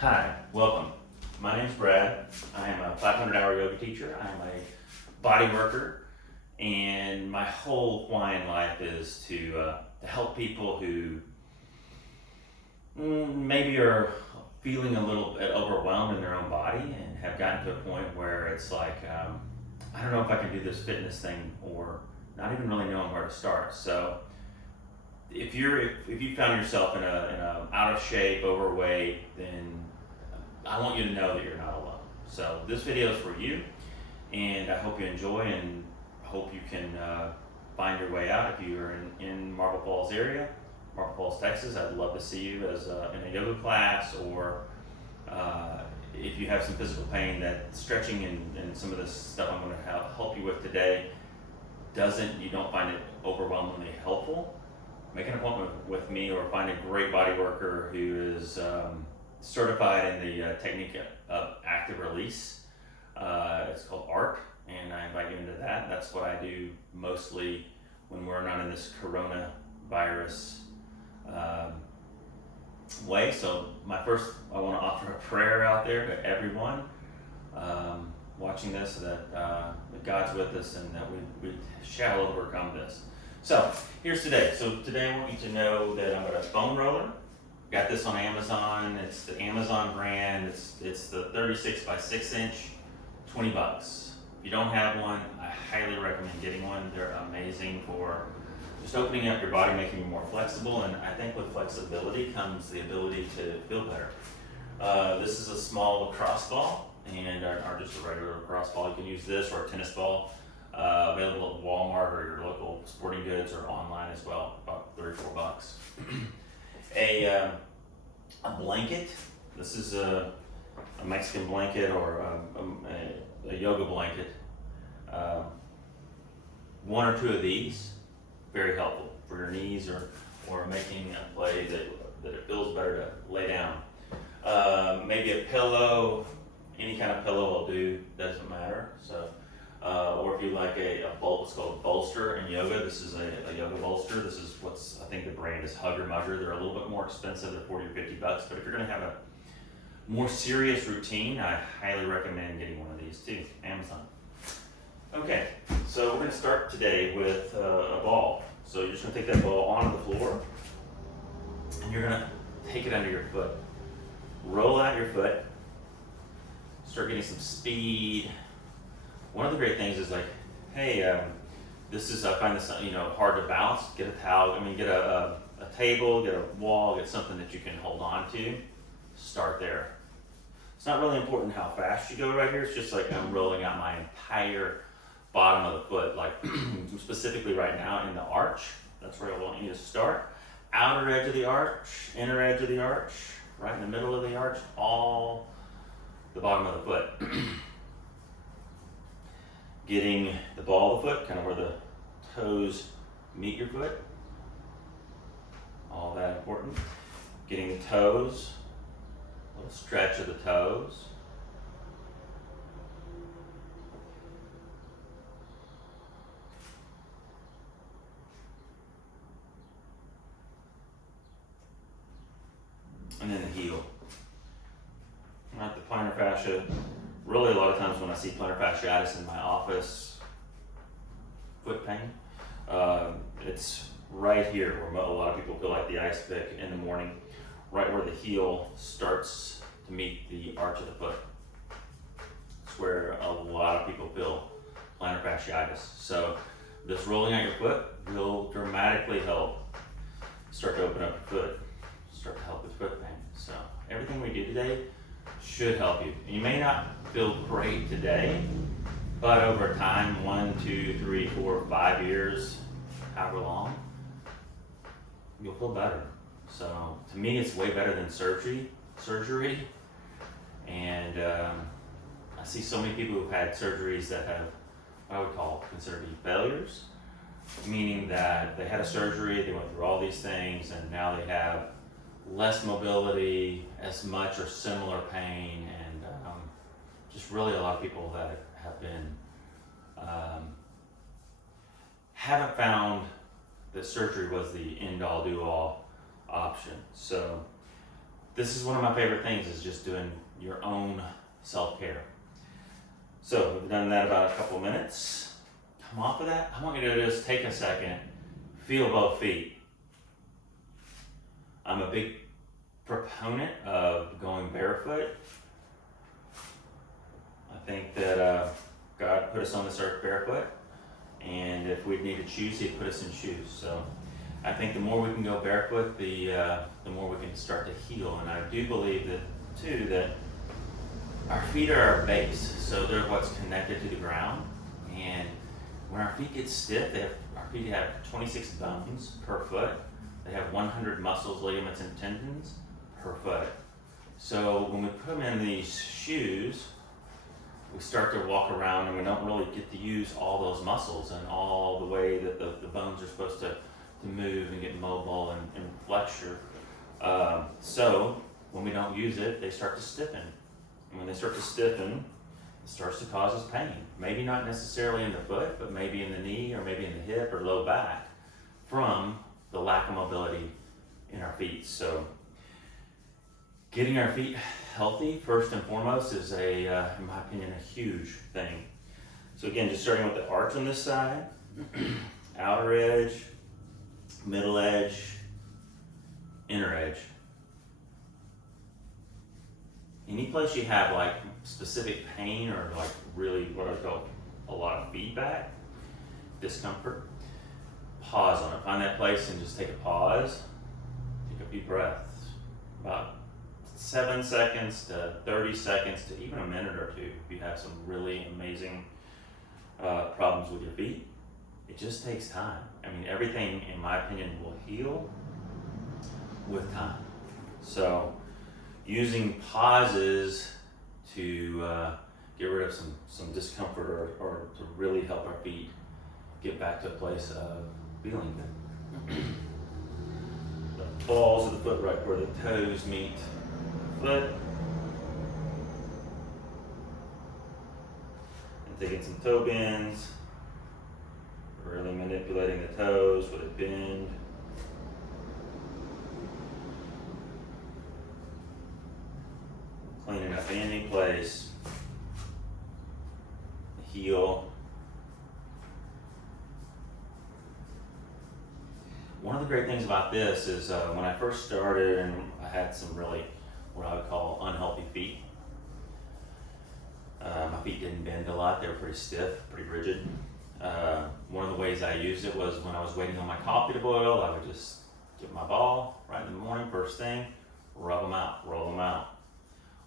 Hi, welcome. My name's Brad. I am a 500-hour yoga teacher. I am a body worker, and my whole why in life is to help people who maybe are feeling a little bit overwhelmed in their own body and have gotten to a point where it's like, I don't know if I can do this fitness thing, or not even really knowing where to start. So if you found yourself in a out of shape, overweight, then I want you to know that you're not alone. So this video is for you, and I hope you enjoy, and hope you can find your way out. If you are in Marble Falls area, Marble Falls, Texas, I'd love to see you as in a yoga class, or if you have some physical pain, that stretching and some of this stuff I'm going to help you with today you don't find it overwhelmingly helpful, make an appointment with me, or find a great body worker who is certified in the technique of active release. It's called ARC, and I invite you into that. That's what I do mostly when we're not in this coronavirus way. So I want to offer a prayer out there to everyone watching this, that God's with us and that we shall overcome this. So here's today. So today I want you to know that I'm a foam roller. Got this on Amazon. It's the Amazon brand. It's the 36 by 6 inch, $20. If you don't have one, I highly recommend getting one. They're amazing for just opening up your body, making you more flexible, and I think with flexibility comes the ability to feel better. This is a small lacrosse ball, and or just a regular lacrosse ball. You can use this or a tennis ball, available at Walmart or your local sporting goods, or online as well, about $3 or $4. A blanket. This is a Mexican blanket, or a yoga blanket. One or two of these, very helpful for your knees, or making a play that it feels better to lay down. Maybe a pillow, any kind of pillow will do, doesn't matter. So, or if you like it's called a bolster in yoga. This is a yoga bolster. This is I think the brand is Hugger Mugger. They're a little bit more expensive. They're $40 or $50. But if you're going to have a more serious routine, I highly recommend getting one of these too. Amazon. Okay, so we're going to start today with a ball. So you're just going to take that ball onto the floor, and you're going to take it under your foot. Roll out your foot. Start getting some speed. One of the great things is hey, I find this hard to balance. Get a towel. Get a table, get a wall, get something that you can hold on to. Start there. It's not really important how fast you go right here. It's just like I'm rolling out my entire bottom of the foot, like specifically right now in the arch. That's where I want you to start. Outer edge of the arch, inner edge of the arch, right in the middle of the arch, all the bottom of the foot. Getting the ball of the foot, kind of where the toes meet your foot. All that important. Getting the toes, a little stretch of the toes. And then the heel. Not the plantar fascia. Really, a lot of times when I see plantar fasciitis in my office, foot pain, it's right here where a lot of people feel like the ice pick in the morning, right where the heel starts to meet the arch of the foot. It's where a lot of people feel plantar fasciitis. So this rolling out your foot will dramatically help start to open up your foot, start to help with foot pain. So everything we do today should help you. You may not feel great today, but over time, 1, 2, 3, 4, 5 years, however long, you'll feel better. So to me, it's way better than surgery. And I see so many people who've had surgeries that have what I would consider to be failures, meaning that they had a surgery, they went through all these things, and now they have less mobility, as much or similar pain, and just really a lot of people that have been haven't found that surgery was the end all do all option. So this is one of my favorite things, is just doing your own self-care. So we've done that about a couple of minutes. Come off of that. I want you to just take a second, feel both feet. I'm a big proponent of going barefoot. I think that God put us on this earth barefoot, and if we'd need to choose, He'd put us in shoes. So I think the more we can go barefoot, the more we can start to heal. And I do believe that too, that our feet are our base, so they're what's connected to the ground. And when our feet get stiff, our feet have 26 bones per foot. They have 100 muscles, ligaments, and tendons per foot. So when we put them in these shoes, we start to walk around and we don't really get to use all those muscles and all the way that the bones are supposed to move and get mobile and flexure. So when we don't use it, they start to stiffen. And when they start to stiffen, it starts to cause us pain. Maybe not necessarily in the foot, but maybe in the knee or maybe in the hip or low back from the lack of mobility in our feet. So getting our feet healthy first and foremost is in my opinion, a huge thing. So again, just starting with the arch on this side, outer edge, middle edge, inner edge. Any place you have like specific pain or like really what I call a lot of feedback, discomfort, pause on it. Find that place and just take a pause. Take a few breaths. About 7 seconds to 30 seconds to even a minute or two if you have some really amazing problems with your feet. It just takes time. I mean, everything, in my opinion, will heal with time. So using pauses to get rid of some discomfort or to really help our feet get back to a place of feeling good. The balls of the foot, right where the toes meet the foot. And taking some toe bends, really manipulating the toes with a bend. Cleaning up any place, heel. One of the great things about this is when I first started and I had some really what I would call unhealthy feet. My feet didn't bend a lot, they were pretty stiff, pretty rigid. One of the ways I used it was when I was waiting on my coffee to boil, I would just get my ball right in the morning, first thing, rub them out, roll them out.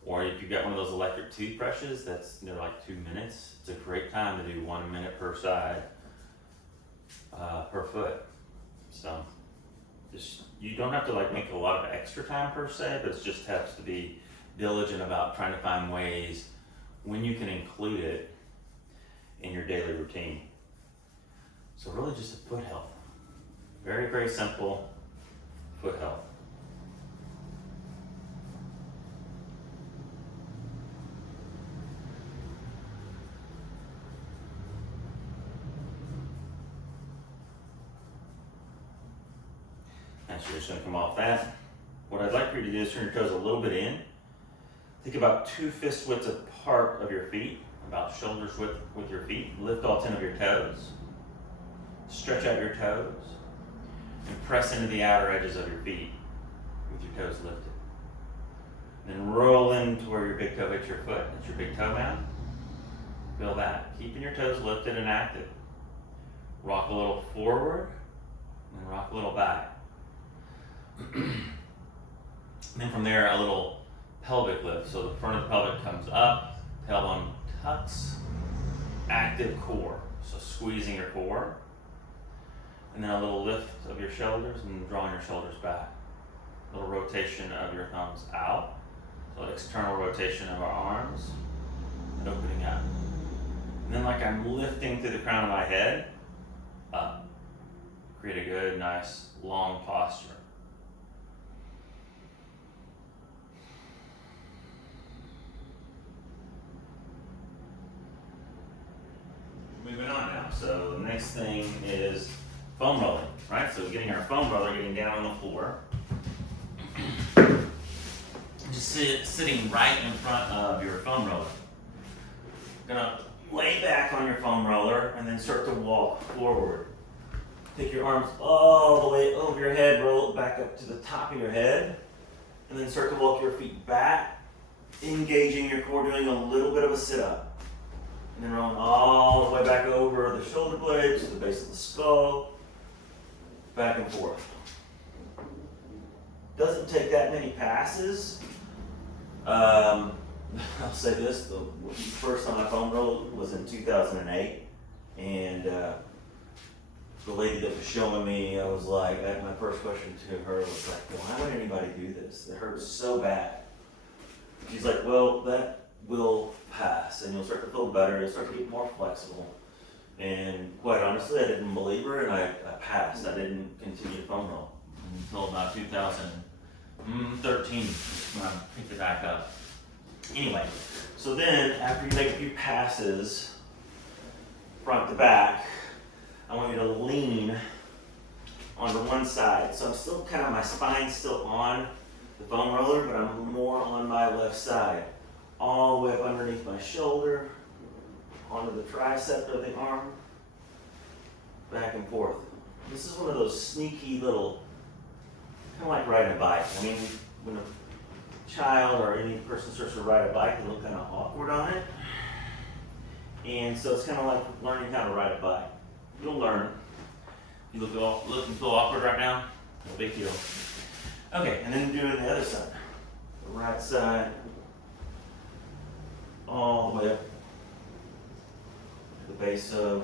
Or if you've got one of those electric toothbrushes, they're like 2 minutes. It's a great time to do 1 minute per side, per foot. So you don't have to like make a lot of extra time per se, but it just has to be diligent about trying to find ways when you can include it in your daily routine. So really just a foot health. Very, very simple foot health. So you're just going to come off that. What I'd like for you to do is turn your toes a little bit in. Think about 2 fist widths apart of your feet, about shoulders width with your feet. Lift all 10 of your toes. Stretch out your toes. And press into the outer edges of your feet with your toes lifted. Then roll into where your big toe hits your foot. That's your big toe mound. Feel that. Keeping your toes lifted and active. Rock a little forward and rock a little back. Then from there, a little pelvic lift. So the front of the pelvic comes up, tailbone tucks, active core. So squeezing your core. And then a little lift of your shoulders and drawing your shoulders back. A little rotation of your thumbs out. So external rotation of our arms and opening up. And then like I'm lifting through the crown of my head, up. Create a good, nice, long posture. Moving on now. So the next thing is foam rolling, right? So getting our foam roller, getting down on the floor. sitting right in front of your foam roller. Gonna lay back on your foam roller and then start to walk forward. Take your arms all the way over your head, roll it back up to the top of your head, and then start to walk your feet back, engaging your core, doing a little bit of a sit-up. And then rolling all the way back over the shoulder blades to the base of the skull, back and forth. Doesn't take that many passes. I'll say this, the first time I foam rolled was in 2008, and the lady that was showing me, I was like, my first question to her was like, why would anybody do this? It hurts so bad. She's like, well, that will pass, and you'll start to feel better, you'll start to get more flexible. And quite honestly, I didn't believe her, and I passed. I didn't continue to foam roll until about 2013 when I picked it back up. Anyway, so then after you make a few passes, front to back, I want you to lean onto one side. So I'm still kind of, my spine's still on the foam roller, but I'm more on my left side. All the way up underneath my shoulder, onto the tricep of the arm, back and forth. This is one of those sneaky little, kind of like riding a bike. I mean, when a child or any person starts to ride a bike, they look kind of awkward on it. And so it's kind of like learning how to ride a bike. You'll learn. You look and feel awkward right now? No big deal. Okay, and then doing the other side. The right side, all the way up to the base of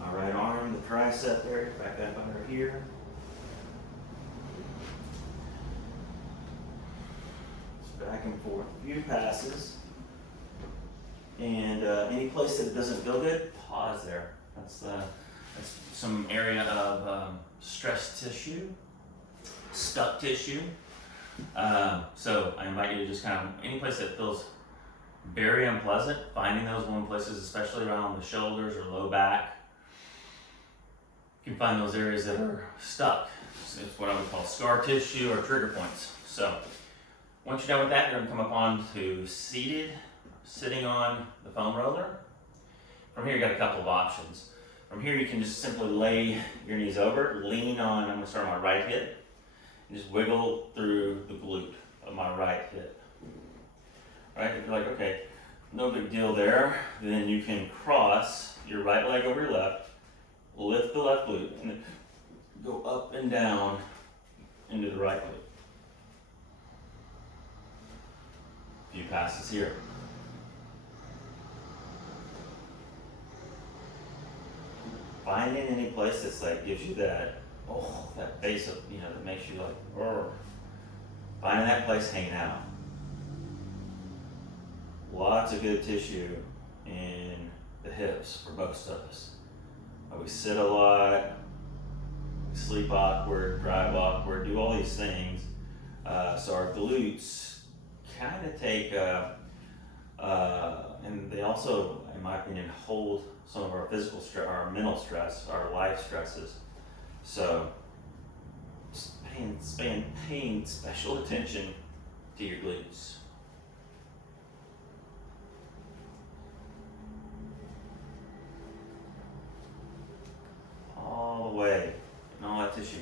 my right arm, the tricep there, back up under here. Just back and forth, a few passes. And any place that it doesn't feel good, pause there. That's some area of stress tissue, stuck tissue. So I invite you to just kind of, any place that feels very unpleasant, finding those one places, especially around the shoulders or low back. You can find those areas that are stuck. So it's what I would call scar tissue or trigger points. So once you're done with that, you're going to come up onto sitting on the foam roller. From here, you got a couple of options. From here, you can just simply lay your knees over, lean on, I'm going to start on my right hip, and just wiggle through the glute of my right hip. Right, if you're like, okay, no big deal there, then you can cross your right leg over your left, lift the left glute, and then go up and down into the right glute. A few passes here. Finding any place that's like gives you that, that base of, that makes you like, finding that place hanging out. Lots of good tissue in the hips for most of us. We sit a lot, we sleep awkward, drive awkward, do all these things. So our glutes kind of take, and they also, in my opinion, hold some of our physical stress, our mental stress, our life stresses. So paying special attention to your glutes. All the way, and all that tissue.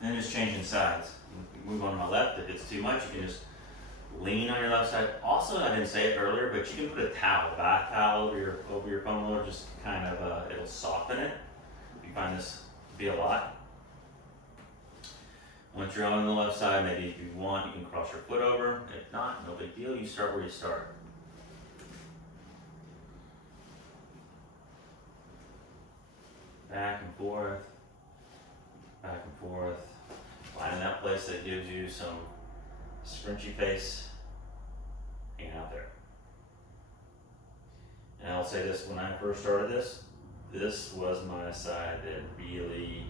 And then just changing sides. Move on to my left. If it's too much, you can just lean on your left side. Also, I didn't say it earlier, but you can put a towel, a bath towel over your foam roller, just kind of, it'll soften it. You find this to be a lot. Once you're on the left side, maybe if you want, you can cross your foot over. If not, no big deal. You start where you start. Back and forth, back and forth. Finding that place that gives you some scrunchy face, hanging out there. And I'll say this, when I first started this was my side that really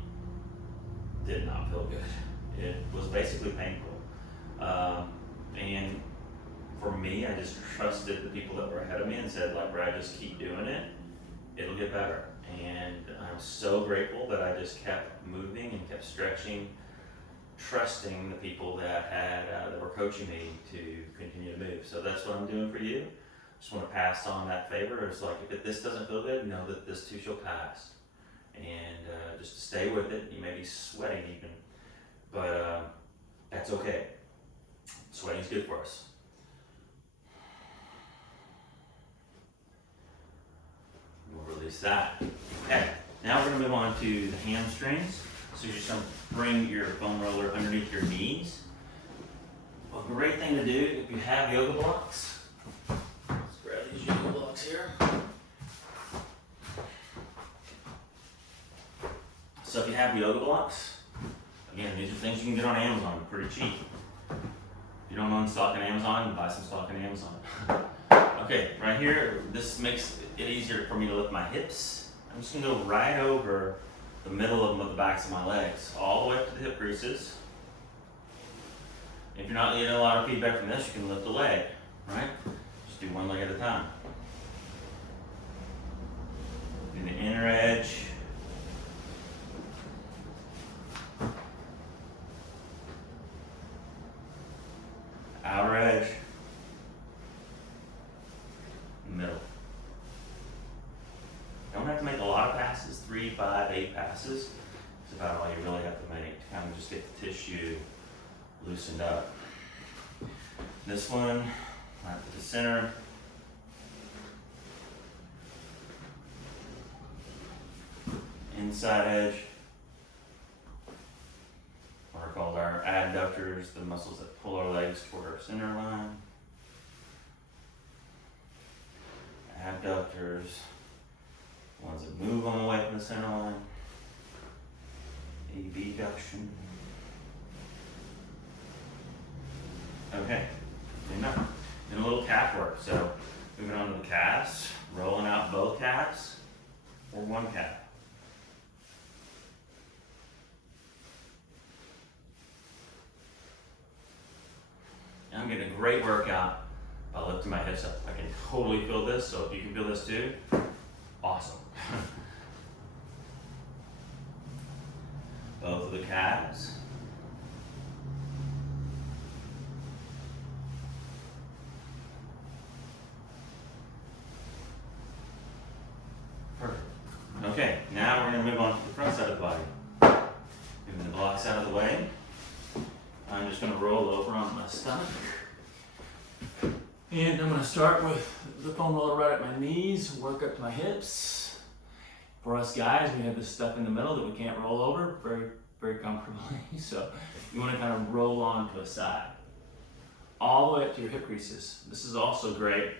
did not feel good. It was basically painful. And for me, I just trusted the people that were ahead of me and said, like, Brad, just keep doing it. It'll get better. And I'm so grateful that I just kept moving and kept stretching trusting the people that were coaching me to continue to move. So that's what I'm doing for you. Just want to pass on that favor. It's like, if this doesn't feel good, know that this too shall pass. And just to stay with it. You may be sweating even, but that's okay. Sweating is good for us. We'll release that. Okay, now we're going to move on to the hamstrings. So you're just going to bring your foam roller underneath your knees. A great thing to do if you have yoga blocks. Let's grab these yoga blocks here. So if you have yoga blocks, again, these are things you can get on Amazon, pretty cheap. If you don't own stock on Amazon, buy some stock on Amazon. Okay, right here, this makes it easier for me to lift my hips. I'm just gonna go right over the middle of them with the backs of my legs, all the way up to the hip creases. If you're not getting a lot of feedback from this, you can lift a leg, right? Just do one leg at a time. Do the inner edge. Outer edge. Middle. Don't have to make a lot of passes, 3, 5, 8 passes. It's about all you really have to make to kind of just get the tissue loosened up. This one, right to the center. Inside edge. What are called our adductors, the muscles that pull our legs toward our center line. Abductors, ones that move on the way from the center line. Abduction. Okay, enough. And a little calf work. So moving on to the calves, rolling out both calves or one calf. And I'm getting a great workout by lifting my hips up. I can totally feel this, so if you can feel this too, awesome. Both of the calves. Perfect. Okay, now we're going to move on to the front side of the body. Moving the blocks out of the way. I'm just going to roll over on my stomach. And I'm going to start with the foam roller right at my knees, work up to my hips. For us guys, we have this stuff in the middle that we can't roll over very, very comfortably. So you want to kind of roll on to a side. All the way up to your hip creases. This is also great.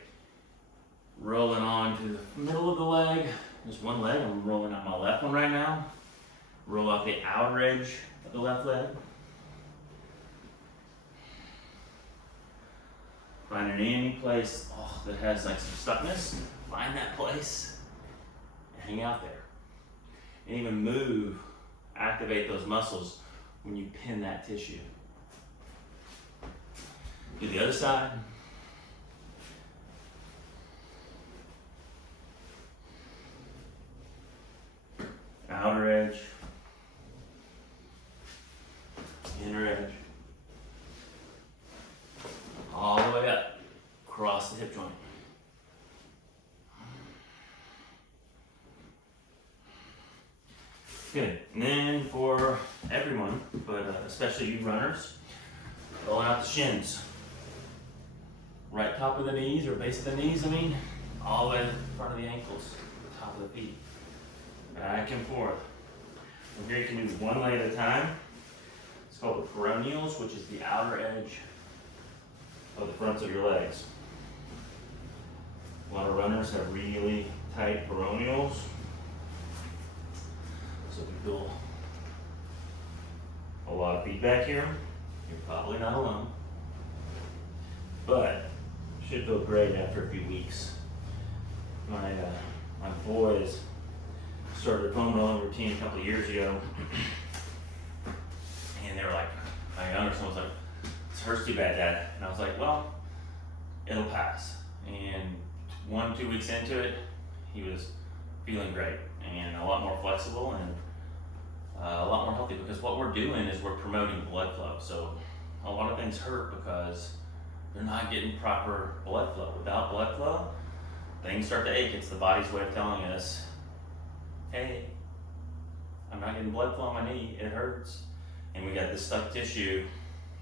Rolling on to the middle of the leg. There's one leg, I'm rolling out my left one right now. Roll out the outer edge of the left leg. Find any place that has like some stuckness. Find that place and hang out there. And even move, activate those muscles when you pin that tissue. Do the other side. Outer edge. Inner edge. All the way up, across the hip joint. Good, and then for everyone, but especially you runners, rolling out the shins. Right top of the knees, or base of the knees, all the way in front of the ankles, top of the feet. Back and forth. From here you can do one leg at a time. It's called the peroneals, which is the outer edge of the fronts of your legs. A lot of runners have really tight peroneals. So if you feel a lot of feedback here, you're probably not alone. But should feel great after a few weeks. My boys started a foam rolling routine a couple of years ago, and they were like, my younger son was like, "This hurts too bad, Dad." And I was like, well, it'll pass. And 1-2 weeks into it, he was feeling great and a lot more flexible, and a lot more healthy, because what we're doing is we're promoting blood flow. So a lot of things hurt because they're not getting proper blood flow. Without blood flow, things start to ache. It's the body's way of telling us, hey, I'm not getting blood flow on my knee, it hurts. And we got this stuck tissue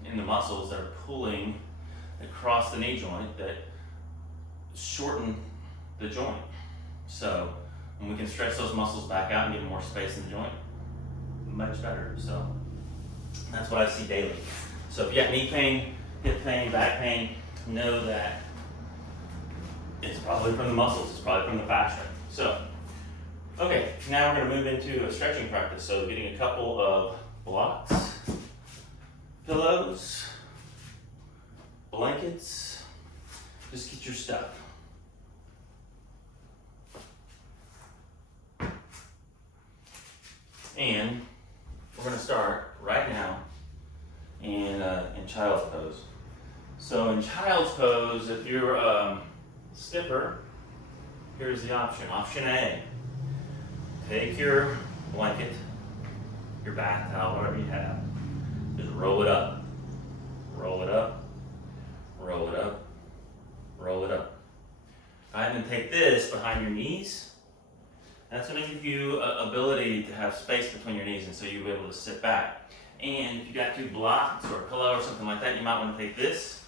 in the muscles that are pulling across the knee joint that shorten the joint. So when we can stretch those muscles back out and get more space in the joint, much better. So that's what I see daily. So if you got knee pain, hip pain, back pain, know that it's probably from the muscles, it's probably from the fascia. So, okay, now we're gonna move into a stretching practice. So getting a couple of blocks, pillows, blankets, just get your stuff. And we're gonna start right now in child's pose. So in child's pose, if you're stiffer, here's the option. Option A, take your blanket, your bath towel, whatever you have, just roll it up, roll it up, roll it up, roll it up. And then take this behind your knees. That's going to give you ability to have space between your knees, and so you'll be able to sit back. And if you got two blocks or a pillow or something like that, you might want to take this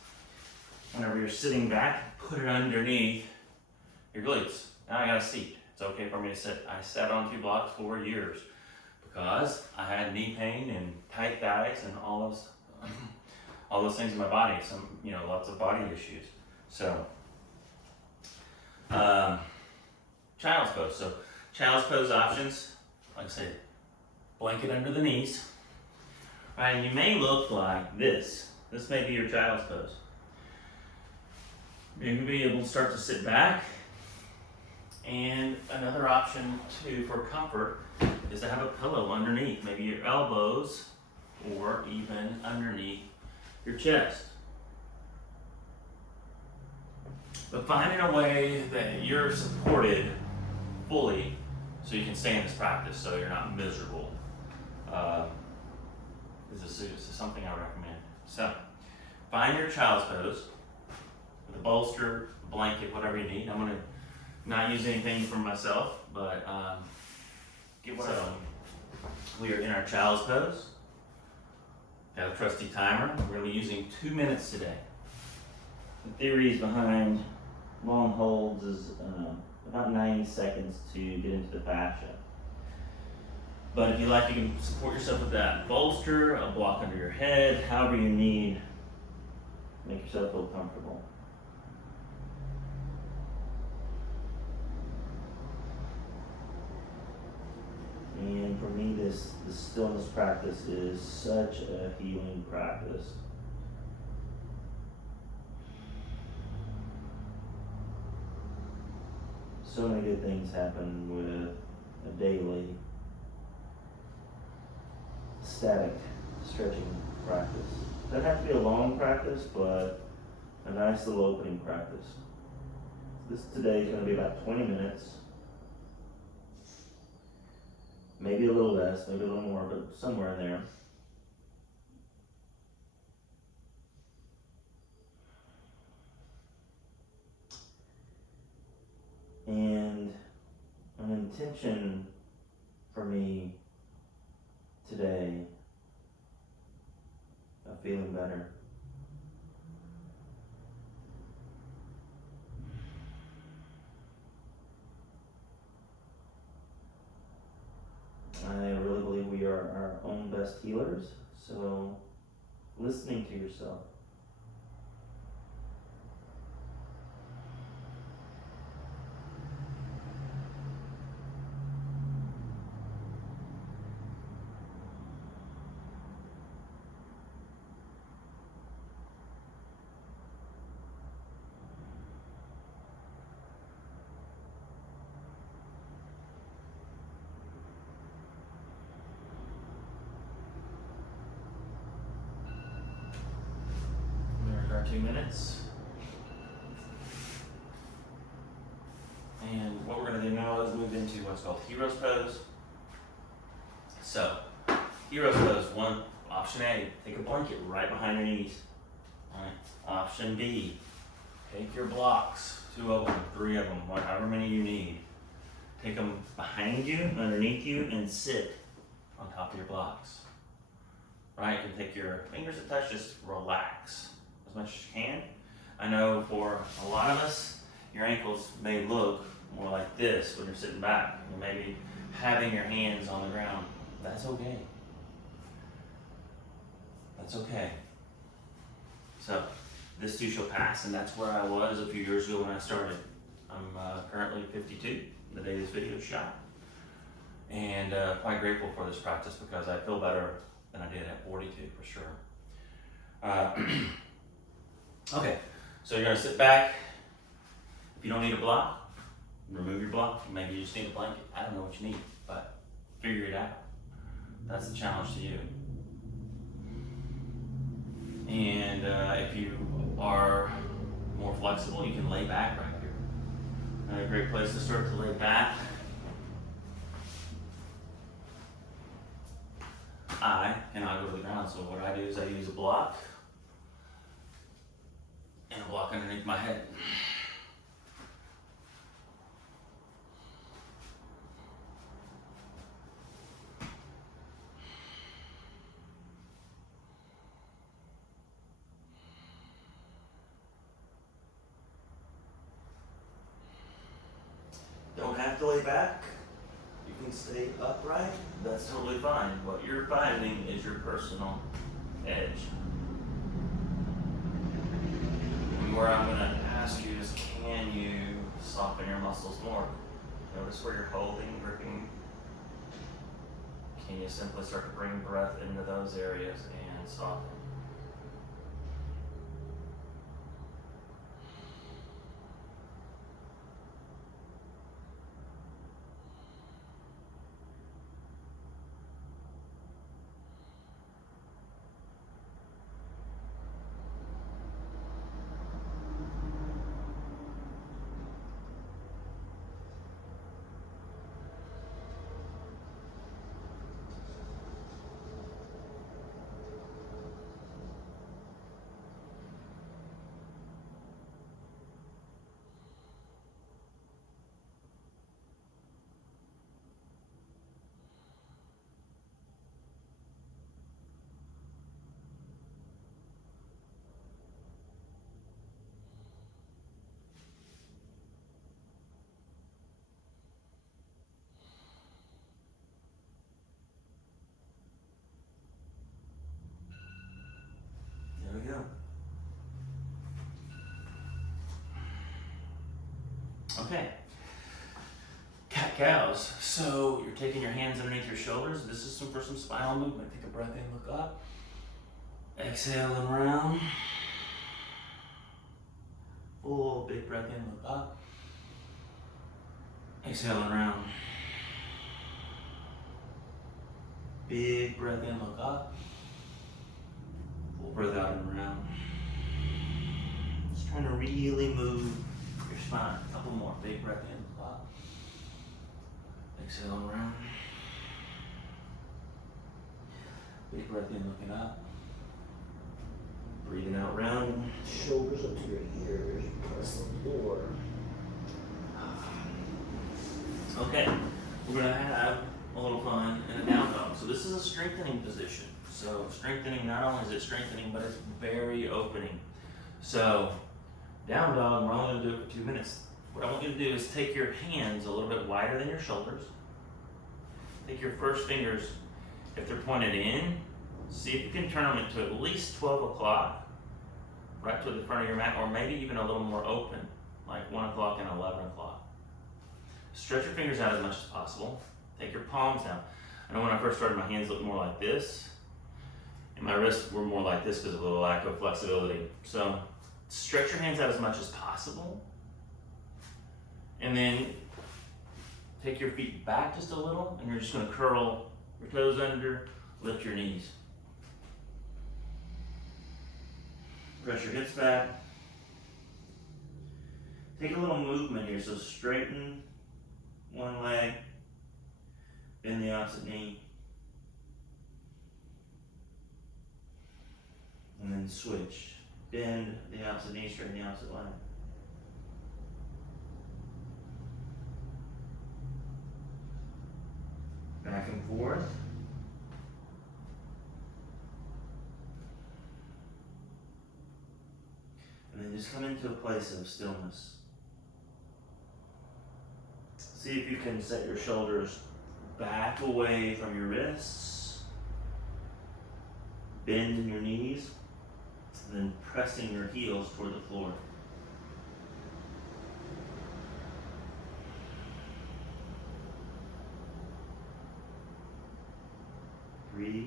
whenever you're sitting back, put it underneath your glutes. Now I got a seat. It's okay for me to sit. I sat on 2 blocks for years because I had knee pain and tight thighs and all those things in my body. Lots of body issues. So, child's pose. So, child's pose options, like I said, blanket under the knees. Right, and you may look like this. This may be your child's pose. You're gonna be able to start to sit back. And another option too for comfort is to have a pillow underneath, maybe your elbows or even underneath your chest. But finding a way that you're supported fully so you can stay in this practice so you're not miserable. This is something I recommend. So find your child's pose with a bolster, a blanket, whatever you need. I'm going to not use anything for myself, but get what we are in our child's pose. Got a trusty timer. We're going to be using 2 minutes today. The theories behind long holds is about 90 seconds to get into the fascia. But if you like, you can support yourself with that bolster, a block under your head, however you need. Make yourself feel comfortable. And for me, this stillness practice is such a healing practice. So many good things happen with a daily static stretching practice. Doesn't have to be a long practice, but a nice little opening practice. This today is going to be about 20 minutes. Maybe a little less, maybe a little more, but somewhere in there. And an intention for me today of feeling better. I really believe we are our own best healers, so listening to yourself. There's our 2 minutes. And what we're going to do now is move into what's called hero's pose. So, hero's pose. One, option A, take a blanket right behind your knees. All right. Option B, take your blocks, 2 of them, 3 of them, however many you need. Take them behind you, underneath you, and sit on top of your blocks. Right, you can take your fingers and touch, just relax as much as you can. I know for a lot of us, your ankles may look more like this when you're sitting back. You may be having your hands on the ground. That's okay. That's okay. So, this too shall pass, and that's where I was a few years ago when I started. I'm currently 52, the day this video is shot. And quite grateful for this practice because I feel better than I did at 42 for sure. Okay, so you're gonna sit back. If you don't need a block, remove your block. Maybe you just need a blanket. I don't know what you need, but figure it out. That's the challenge to you. And if you are more flexible, you can lay back right here. Another great place to start to lay back. I cannot go to the ground, so what I do is I use a block and a block underneath my head. Don't have to lay back. You can stay upright. That's totally fine. What you're finding is your personal edge. And where I'm going to ask you is, can you soften your muscles more? Notice where you're holding, gripping. Can you simply start to bring breath into those areas and soften? There we go. Okay. Cat-cows. So you're taking your hands underneath your shoulders. This is for some spinal movement. Take a breath in, look up. Exhaling around. Full big breath in, look up. Exhaling around. Big breath in, look up. Full breath out and around. Just trying to really move your spine. A couple more. Big breath in, look up. Exhaling around. Big breath in, looking up. Breathing out round. Shoulders up to your ears. Press the floor. Okay, we're going to have a little fun in a down dog. So this is a strengthening position. So strengthening, not only is it strengthening, but it's very opening. So down dog, we're only going to do it for 2 minutes. What I want you to do is take your hands a little bit wider than your shoulders. Take your first fingers, if they're pointed in, see if you can turn them into at least 12 o'clock, right to the front of your mat, or maybe even a little more open, like 1 o'clock and 11 o'clock. Stretch your fingers out as much as possible. Take your palms down. I know when I first started, my hands looked more like this, and my wrists were more like this because of the lack of flexibility. So stretch your hands out as much as possible, and then take your feet back just a little, and you're just going to curl your toes under, lift your knees. Press your hips back. Take a little movement here, so straighten one leg, bend the opposite knee. And then switch. Bend the opposite knee, straighten the opposite leg. Back and forth. And then just come into a place of stillness. See if you can set your shoulders back away from your wrists. Bend in your knees. And then pressing your heels toward the floor. Breathe.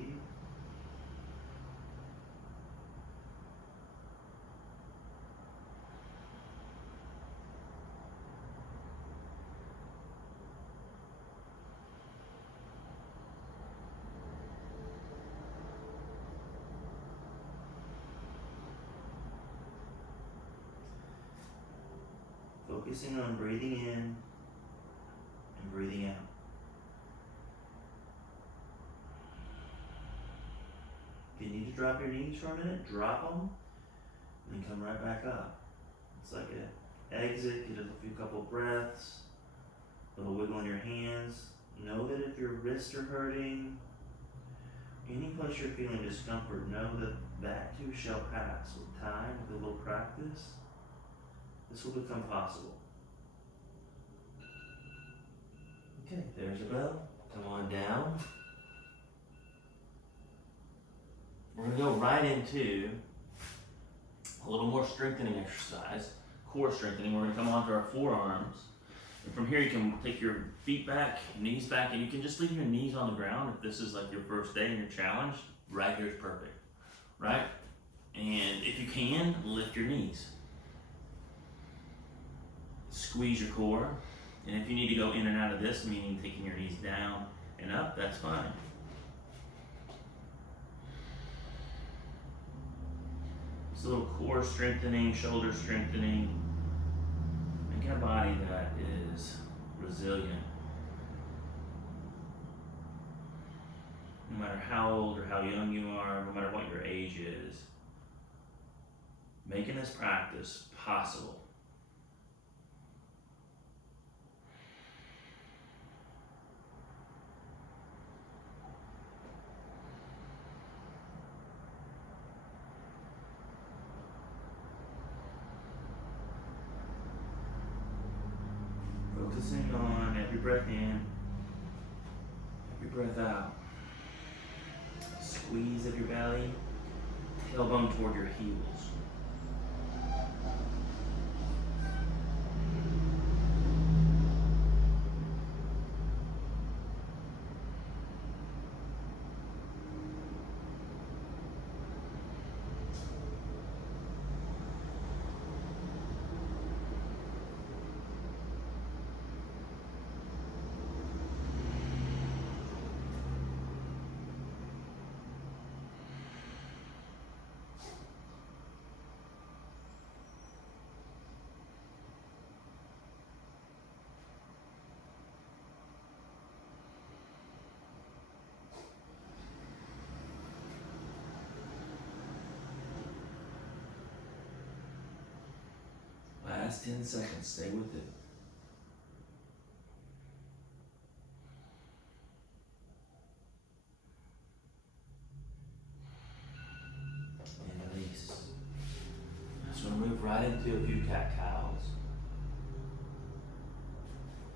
Focusing on breathing in and breathing out. If you need to drop your knees for a minute, drop them, and then come right back up. It's like an exit, get a few couple breaths, a little wiggle in your hands. Know that if your wrists are hurting, any place you're feeling discomfort, know that that too shall pass. With time, with a little practice, this will become possible. Okay, there's your bell. Come on down. We're going to go right into a little more strengthening exercise, core strengthening. We're going to come onto our forearms. And from here you can take your feet back, knees back, and you can just leave your knees on the ground if this is like your first day and you're challenged. Right here is perfect, right? And if you can, lift your knees. Squeeze your core. And if you need to go in and out of this, meaning taking your knees down and up, that's fine. It's a little core strengthening, shoulder strengthening. Make a body that is resilient. No matter how old or how young you are, no matter what your age is, making this practice possible. Focusing on every breath in, every breath out. Squeeze of your belly, tailbone toward your heels. Last 10 seconds, stay with it. And release. I just want to move right into a few cat cows.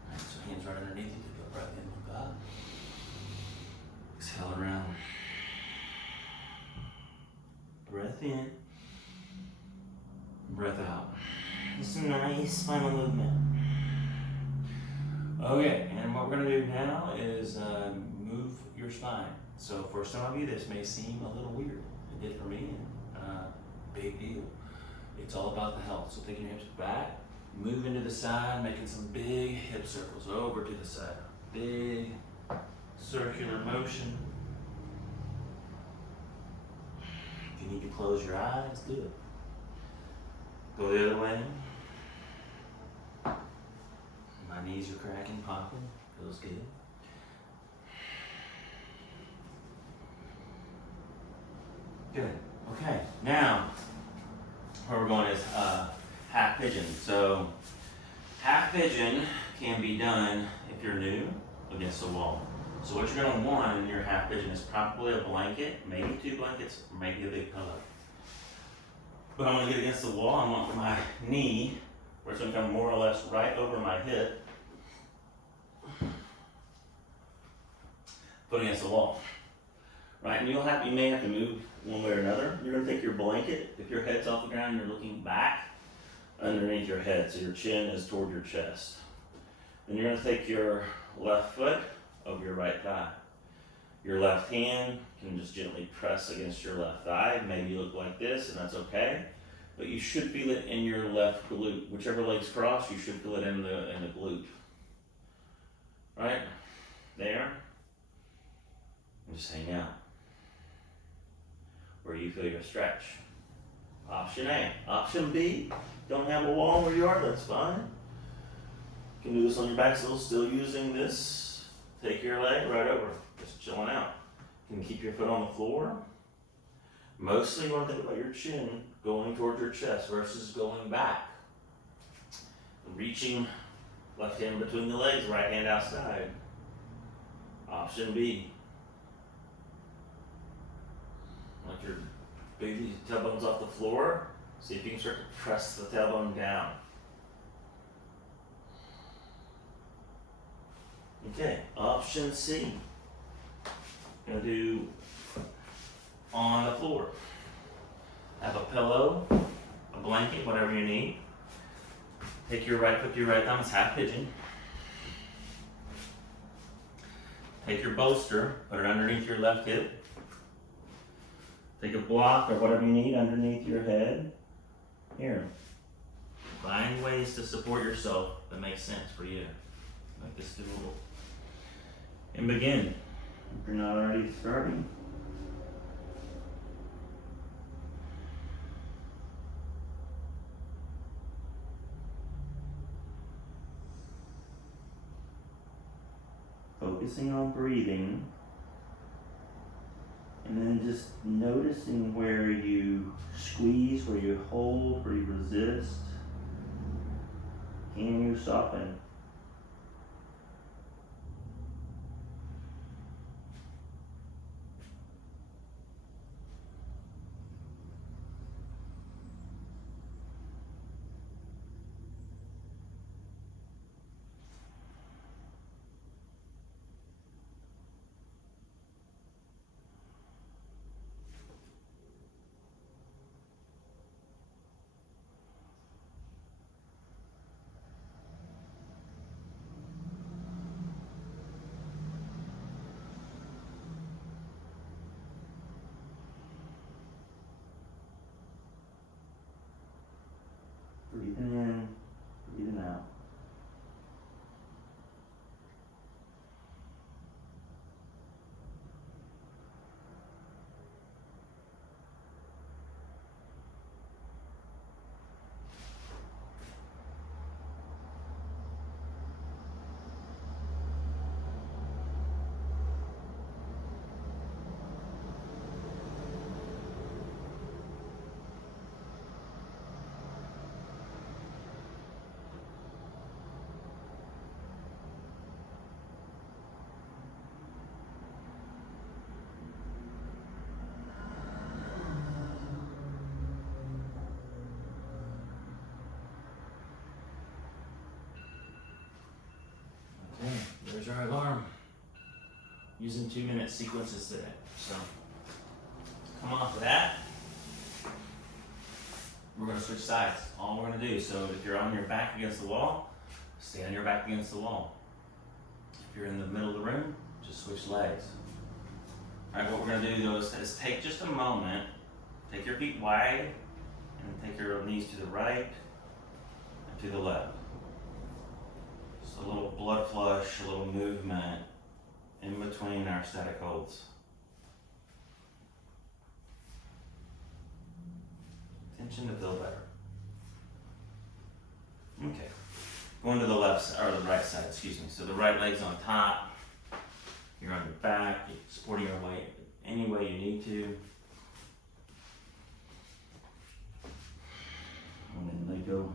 Alright, so hands right underneath you, take a breath in, look up. Exhale around. Breath in. Breath out. Just a nice spinal movement. Okay, and what we're going to do now is move your spine. So for some of you, this may seem a little weird. It did for me, and big deal. It's all about the health. So taking your hips back, move into the side, making some big hip circles over to the side. Big circular motion. If you need to close your eyes, do it. Go the other way. My knees are cracking, popping. Feels good. Good. Okay. Now, where we're going is half pigeon. So half pigeon can be done if you're new against the wall. So what you're gonna want in your half pigeon is probably a blanket, maybe 2 blankets, or maybe a big pillow. But I'm gonna get against the wall. I want my knee, where it's gonna come more or less right over my hip, put against the wall. Right, and you may have to move one way or another. You're gonna take your blanket, if your head's off the ground, you're looking back underneath your head, so your chin is toward your chest. Then you're gonna take your left foot over your right thigh. Your left hand can just gently press against your left thigh. Maybe you look like this, and that's okay. But you should feel it in your left glute. Whichever legs cross, you should feel it in the glute. Right? There. And just hang out. Where you feel your stretch. Option A. Option B, don't have a wall where you are, that's fine. You can do this on your back still using this. Take your leg right over, just chilling out. You can keep your foot on the floor. Mostly you want to think about your chin going towards your chest versus going back. Reaching left hand between the legs, right hand outside. Option B. Like your baby tailbone's off the floor, see if you can start to press the tailbone down. Okay, option C. Gonna do on the floor. Have a pillow, a blanket, whatever you need. Take your right foot to your right thumb, it's half pigeon. Take your bolster, put it underneath your left hip. Take a block or whatever you need underneath your head. Here. Find ways to support yourself that make sense for you. Make this doable. And begin. If you're not already starting. Focusing on breathing. And then just noticing where you squeeze, where you hold, where you resist. Can you soften? Breathing in, breathing out. There's our alarm. Using 2-minute sequences today. So come off of that. We're gonna switch sides. All we're gonna do. So if you're on your back against the wall, stay on your back against the wall. If you're in the middle of the room, just switch legs. All right, what we're gonna do though is take just a moment, take your feet wide, and take your knees to the right and to the left. A little blood flush, a little movement in between our static holds. Tension to feel better. Okay. Going to the left or the right side, excuse me. So the right leg's on top. You're on your back. You're supporting your weight any way you need to. you go.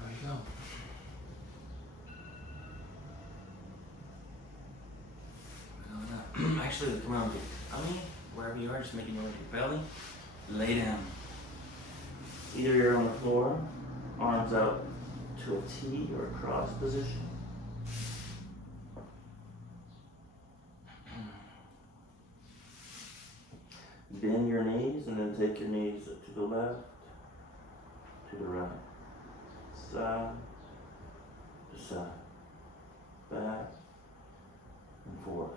There you go. Actually, come on, tummy, wherever you are, just making your way to your belly. Lay down. Either you're on the floor, arms out to a T or a cross position. Bend your knees and then take your knees to the left, to the right, side to side, back and forth.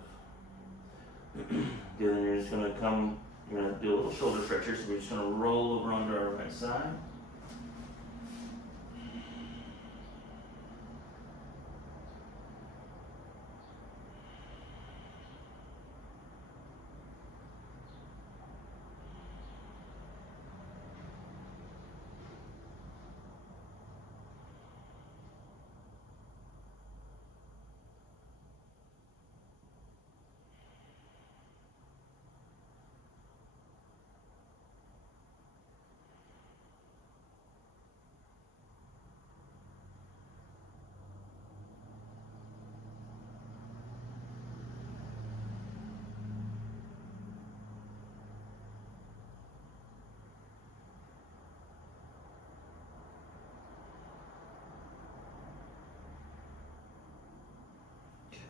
Good, then you're just gonna you're gonna do a little shoulder stretcher, so we're just gonna roll over onto our right side.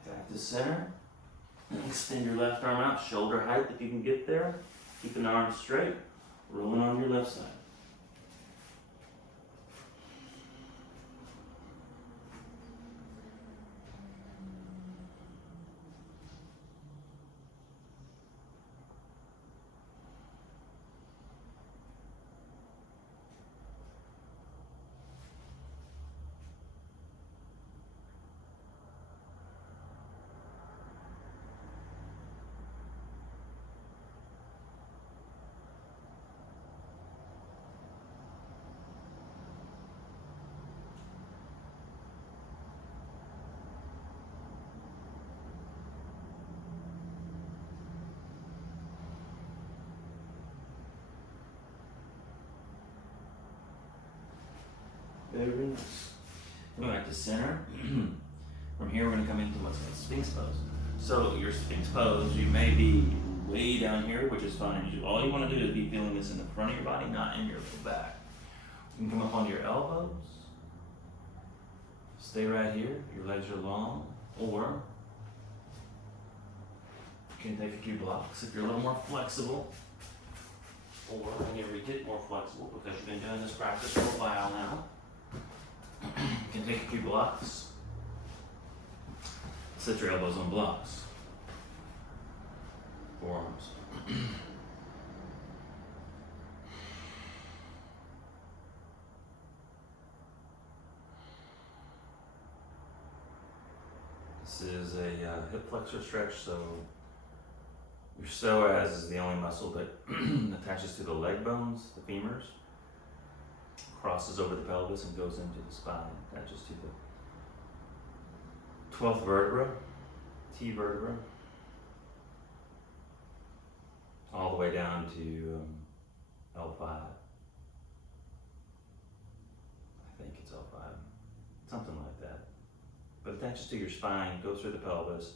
Back to center. And extend your left arm out, shoulder height if you can get there. Keeping the arms straight. Rolling on your left side. Very nice. Coming back to center. From here, we're going to come into what's called Sphinx pose. So your Sphinx pose, you may be way down here, which is fine. All you want to do is be feeling this in the front of your body, not in your back. You can come up onto your elbows. Stay right here. Your legs are long. Or you can take a few blocks if you're a little more flexible. Or when you get more flexible, because you've been doing this practice for a while now, you can take a few blocks Set your elbows on blocks. Forearms. This is a hip flexor stretch, so your psoas is the only muscle that attaches to the leg bones, the femurs, crosses over the pelvis and goes into the spine, attaches to the 12th vertebra, T vertebra, all the way down to L5. I think it's L5, something like that. But attaches to your spine, goes through the pelvis,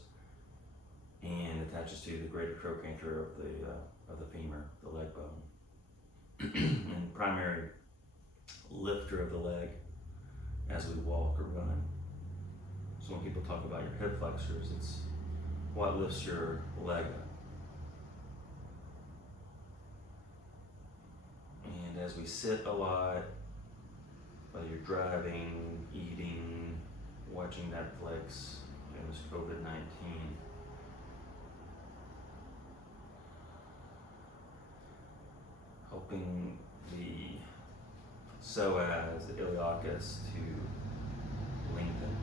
and attaches to the greater trochanter of the femur, the leg bone, and primary lifter of the leg as we walk or run. So when people talk about your hip flexors, it's what lifts your leg up. And as we sit a lot, whether you're driving, eating, watching Netflix, this COVID-19, helping the psoas, the iliacus, to lengthen.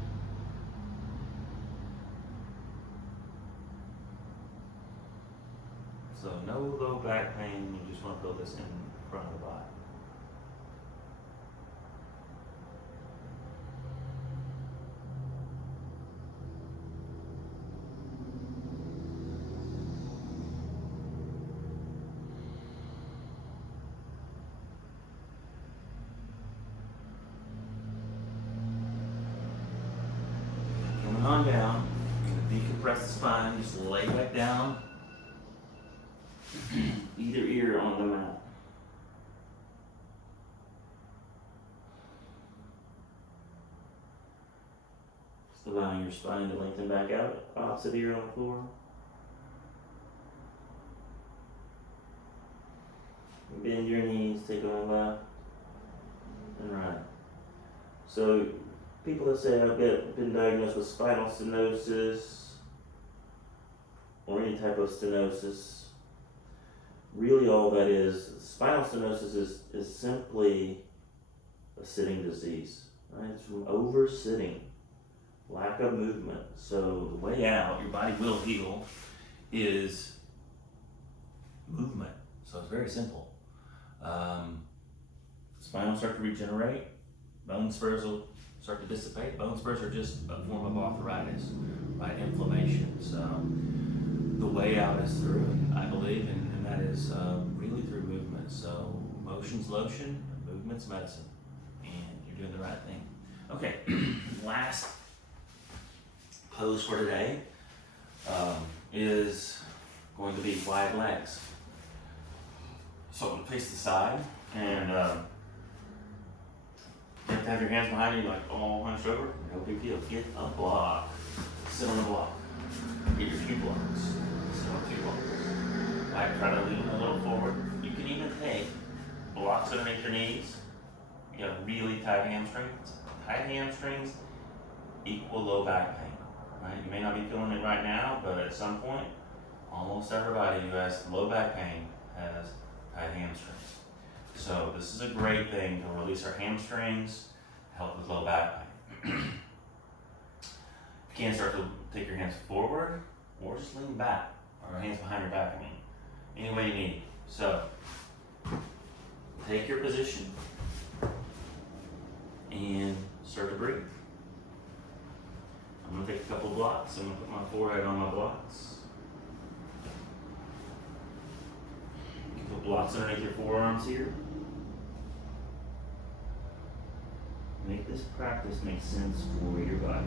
So no low back pain, you just want to feel this in front of the body. Coming on down, decompress the spine, just lay back down, either ear on the mat. Just allowing your spine to lengthen back out, opposite ear on the floor. Bend your knees, take on left and right. So people that say I've been diagnosed with spinal stenosis or any type of stenosis, really all that is, spinal stenosis is simply a sitting disease, right? It's from over-sitting, lack of movement. So the way out, your body will heal, is movement. So it's very simple. Spine will start to regenerate, bone spurs will start to dissipate. Bone spurs are just a form of arthritis, right? Inflammation. So the way out is through it, I believe, and that is really through movement. So motion's lotion, movement's medicine, and you're doing the right thing. Okay, last pose for today is going to be wide legs. So I'm gonna face the side, and you have to have your hands behind you, like all hunched over. No big deal. Get a block. Sit on a block. Get your 2 blocks. Sit on 2 blocks. Right, try to lean a little forward. You can even take blocks underneath your knees. You have really tight hamstrings. Tight hamstrings equal low back pain. Right? You may not be feeling it right now, but at some point, almost everybody who has low back pain has tight hamstrings. So this is a great thing to release our hamstrings, help with low back pain. You can start to take your hands forward or just lean back, or hands behind your back, any way you need. So take your position and start to breathe. I'm gonna take a couple blocks. I'm gonna put my forehead on my blocks. You can put blocks underneath your forearms here. Make this practice make sense for your body.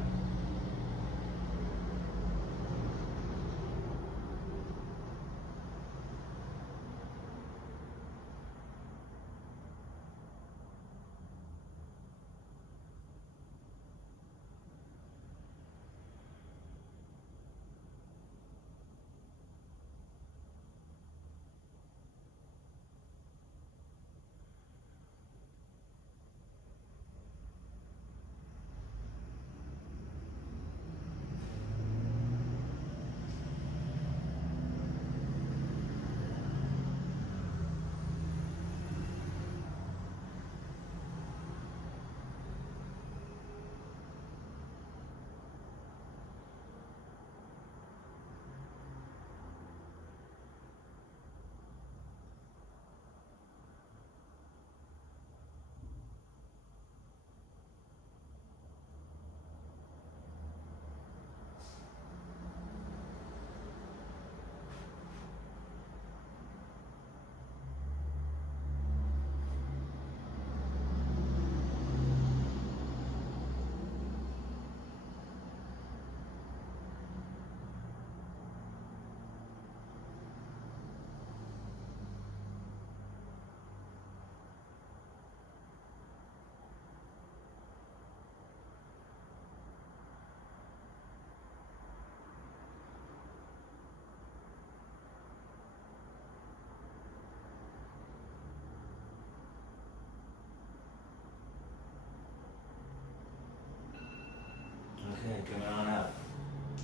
coming on up.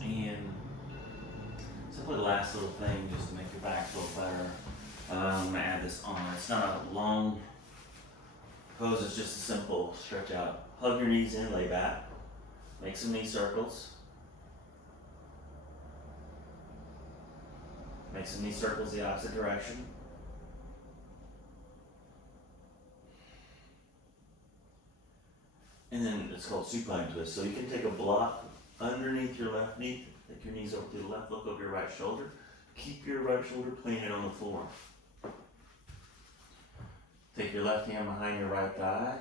And simply the last little thing, just to make your back feel better. I'm gonna add this on. It's not a long pose, it's just a simple stretch out. Hug your knees in, lay back. Make some knee circles. Make some knee circles the opposite direction. And then it's called supine twist. So you can take a block underneath your left knee, take your knees over to the left, look over your right shoulder. Keep your right shoulder planted on the floor. Take your left hand behind your right thigh.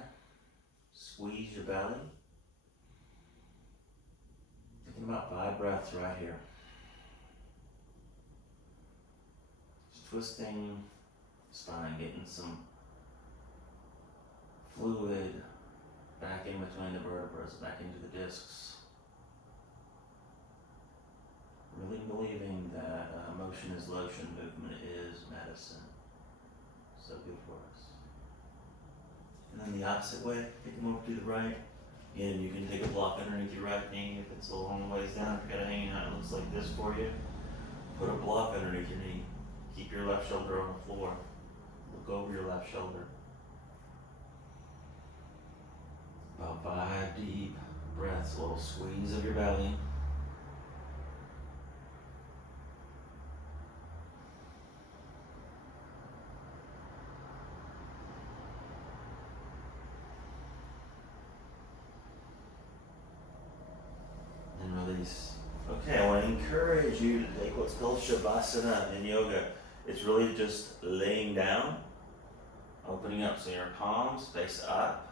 Squeeze your belly. Taking about 5 breaths right here. Just twisting the spine, getting some fluid back in between the vertebrae, back into the discs. Really believing that motion is lotion, movement is medicine. So good for us. And then the opposite way, take them over to the right. Again, you can take a block underneath your right knee if it's a long ways down. If you've got a hanging out, it looks like this for you. Put a block underneath your knee. Keep your left shoulder on the floor. Look over your left shoulder. About 5 deep breaths, a little squeeze of your belly. And release. Okay, I want to encourage you to take what's called Shavasana in yoga. It's really just laying down, opening up. So your palms face up.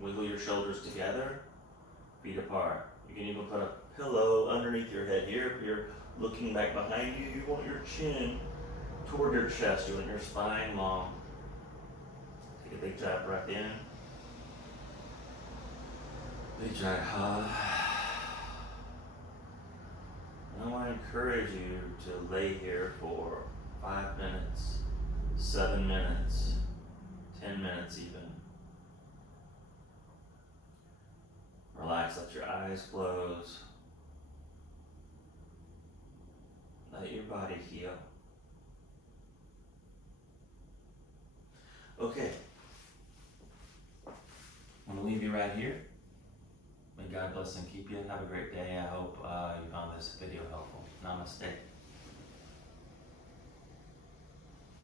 Wiggle your shoulders together, feet apart. You can even put a pillow underneath your head here. If you're looking back behind you, you want your chin toward your chest. You want your spine long. Take a big giant breath in. Big giant I want to encourage you to lay here for 5 minutes, 7 minutes, 10 minutes even. Relax, let your eyes close. Let your body heal. Okay. I'm going to leave you right here. May God bless and keep you. Have a great day. I hope you found this video helpful. Namaste.